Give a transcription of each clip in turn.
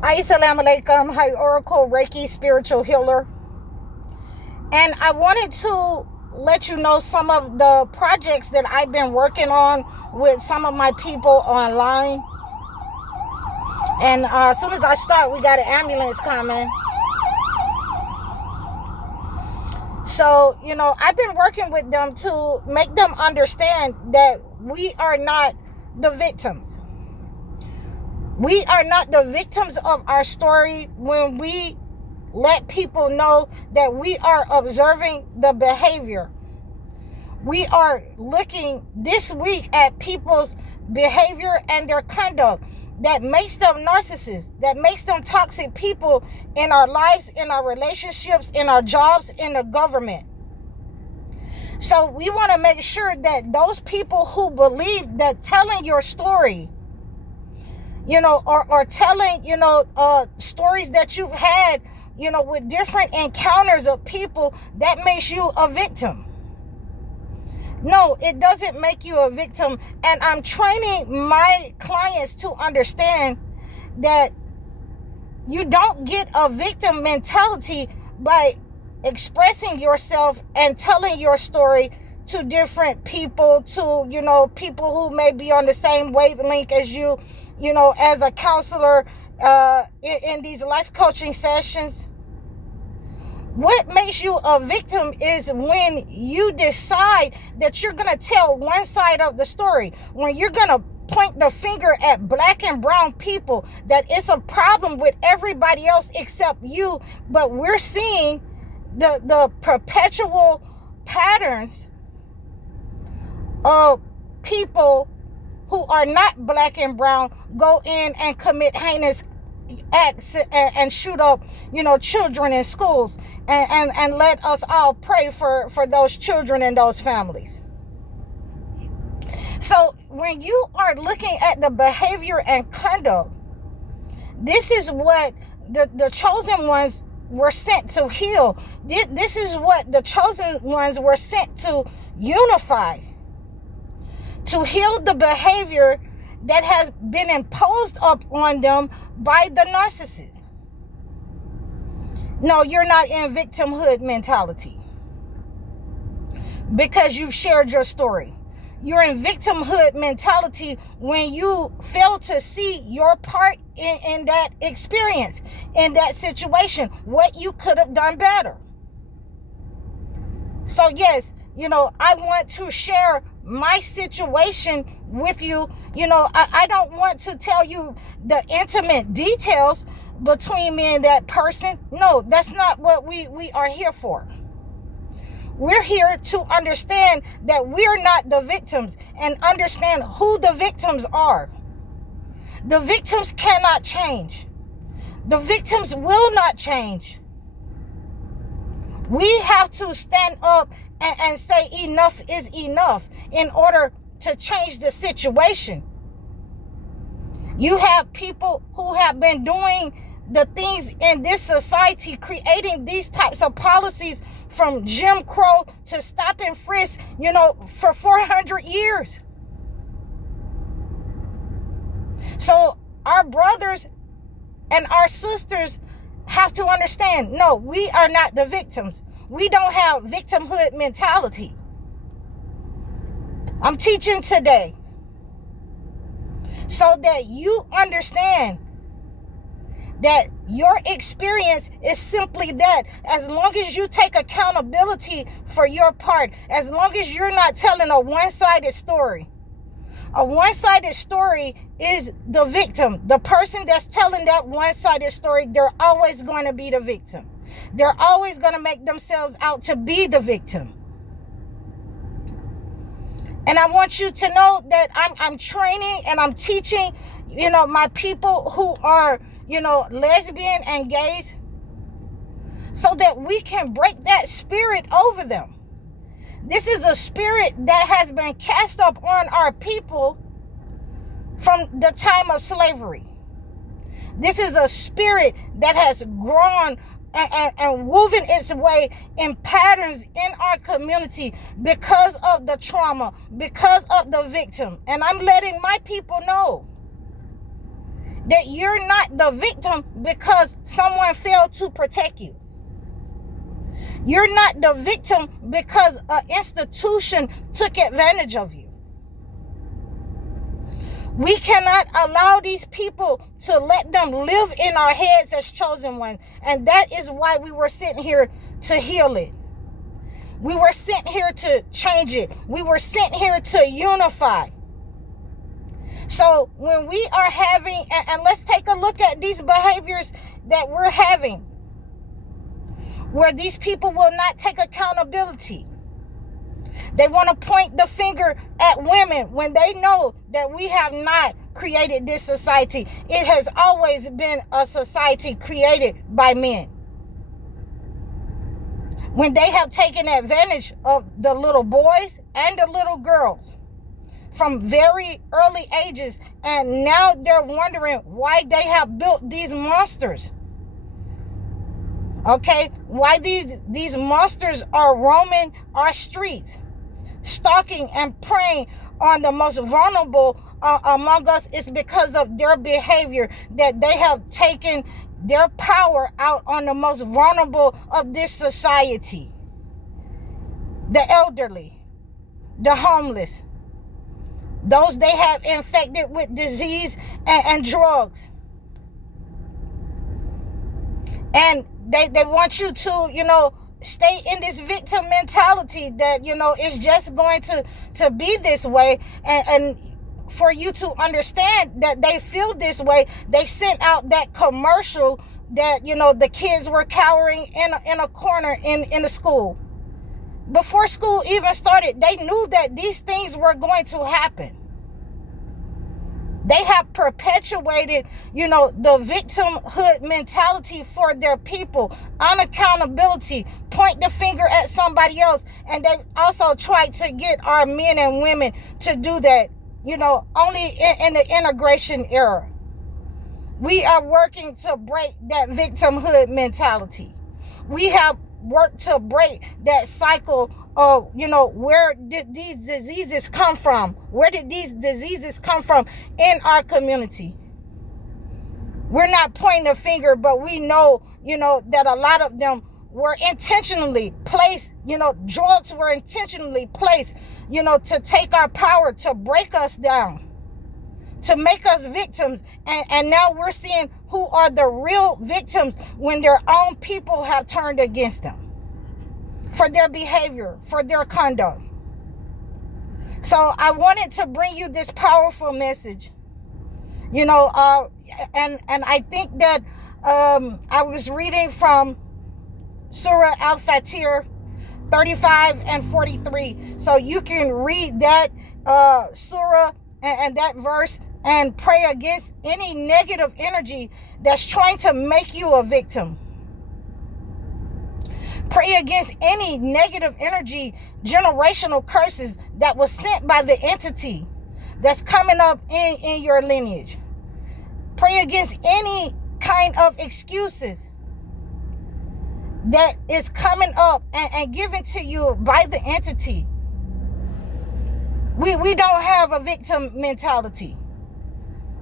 Assalamu alaikum. Hi, Oracle Reiki spiritual healer. And I wanted to let you know some of the projects that I've been working on with some of my people online. And as soon as I start, we got an ambulance coming. So, I've been working with them to make them understand that we are not the victims. We are not the victims of our story when we let people know that we are observing the behavior. We are looking this week at people's behavior and their conduct that makes them narcissists, that makes them toxic people in our lives, in our relationships, in our jobs, in the government. So we want to make sure that those people who believe that telling your story, or telling, stories that you've had, with different encounters of people, that makes you a victim. No, it doesn't make you a victim. And I'm training my clients to understand that you don't get a victim mentality by expressing yourself and telling your story to different people, to, people who may be on the same wavelength as you, as a counselor in these life coaching sessions. What makes you a victim is when you decide that you're going to tell one side of the story, when you're going to point the finger at black and brown people, that it's a problem with everybody else except you, but we're seeing the perpetual patterns of people who are not black and brown go in and commit heinous acts and shoot up, children in schools, and let us all pray for those children and those families. So when you are looking at the behavior and conduct, this is what the chosen ones were sent to heal. This is what the chosen ones were sent to unify, to heal the behavior that has been imposed up on them by the narcissist. No, you're not in victimhood mentality because you've shared your story. You're in victimhood mentality when you fail to see your part in that experience, in that situation, what you could have done better. So yes, I want to share my situation with you. I don't want to tell you the intimate details between me and that person. No, that's not what we are here for. We're here to understand that we're not the victims and understand who the victims are. The victims cannot change. The victims will not change. We have to stand up and say enough is enough in order to change the situation. You have people who have been doing the things in this society, creating these types of policies from Jim Crow to stop and frisk, for 400 years. So our brothers and our sisters have to understand, no, we are not the victims. We don't have victimhood mentality. I'm teaching today so that you understand that your experience is simply that. As long as you take accountability for your part, as long as you're not telling a one-sided story. A one-sided story is the victim. The person that's telling that one-sided story, they're always going to be the victim. They're always going to make themselves out to be the victim. And I want you to know that I'm training and I'm teaching, my people who are, lesbian and gays, so that we can break that spirit over them. This is a spirit that has been cast up on our people from the time of slavery. This is a spirit that has grown and woven its way in patterns in our community because of the trauma, because of the victim. And I'm letting my people know That you're not the victim because someone failed to protect you. You're not the victim because an institution took advantage of you. We cannot allow these people to let them live in our heads as chosen ones. And that is why we were sent here to heal it. We were sent here to change it. We were sent here to unify. So when we are having, and let's take a look at these behaviors that we're having, where these people will not take accountability. They want to point the finger at women when they know that we have not created this society. It has always been a society created by men. When they have taken advantage of the little boys and the little girls from very early ages, and now they're wondering why they have built these monsters. Okay, why these monsters are roaming our streets, stalking and preying on the most vulnerable among us. Is because of their behavior, that they have taken their power out on the most vulnerable of this society. The elderly, the homeless, those they have infected with disease and drugs. And they want you to, stay in this victim mentality that, it's just going to be this way. And for you to understand that they feel this way, they sent out that commercial that, the kids were cowering in a corner in the school. Before school even started, they knew that these things were going to happen. They have perpetuated, the victimhood mentality for their people, unaccountability, point the finger at somebody else. And they also tried to get our men and women to do that, only in the integration era. We are working to break that victimhood mentality. We have worked to break that cycle of, where did these diseases come from? Where did these diseases come from in our community? We're not pointing a finger, but we know, that a lot of them were intentionally placed, drugs were intentionally placed, to take our power, to break us down, to make us victims. And now we're seeing who are the real victims when their own people have turned against them for their behavior, for their conduct. So I wanted to bring you this powerful message, and I think that I was reading from Surah Al-Fatir 35 and 43. So you can read that surah and that verse and pray against any negative energy that's trying to make you a victim. Pray against any negative energy, generational curses that was sent by the entity that's coming up in your lineage. Pray against any kind of excuses that is coming up and given to you by the entity. We don't have a victim mentality.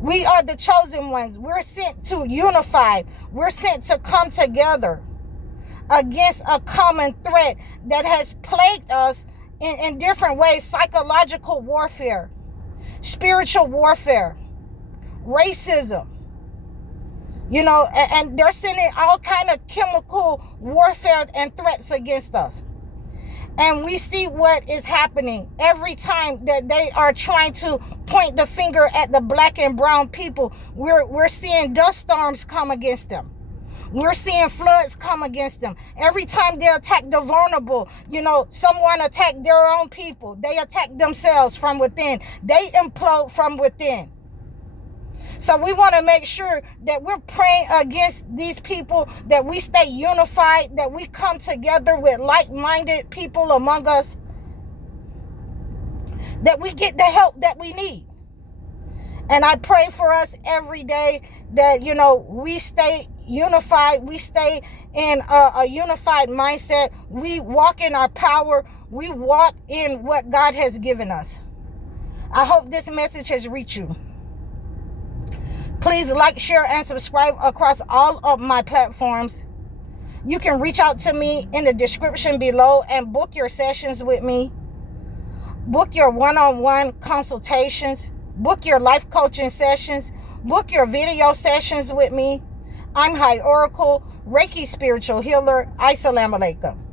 We are the chosen ones. We're sent to unify. We're sent to come together against a common threat that has plagued us in different ways: psychological warfare, spiritual warfare, racism, and they're sending all kind of chemical warfare and threats against us. And we see what is happening every time that they are trying to point the finger at the black and brown people. We're seeing dust storms come against them. We're seeing floods come against them. Every time they attack the vulnerable, someone attacked their own people. They attack themselves from within. They implode from within. So we want to make sure that we're praying against these people, that we stay unified, that we come together with like-minded people among us, that we get the help that we need. And I pray for us every day that, we stay unified. We stay in a unified mindset. We walk in our power. We walk in what God has given us. I hope this message has reached you. Please like, share, and subscribe across all of my platforms. You can reach out to me in the description below and book your sessions with me. Book your one-on-one consultations. Book your life coaching sessions. Book your video sessions with me. I'm High Oracle, Reiki Spiritual Healer. Assalamu alaikum.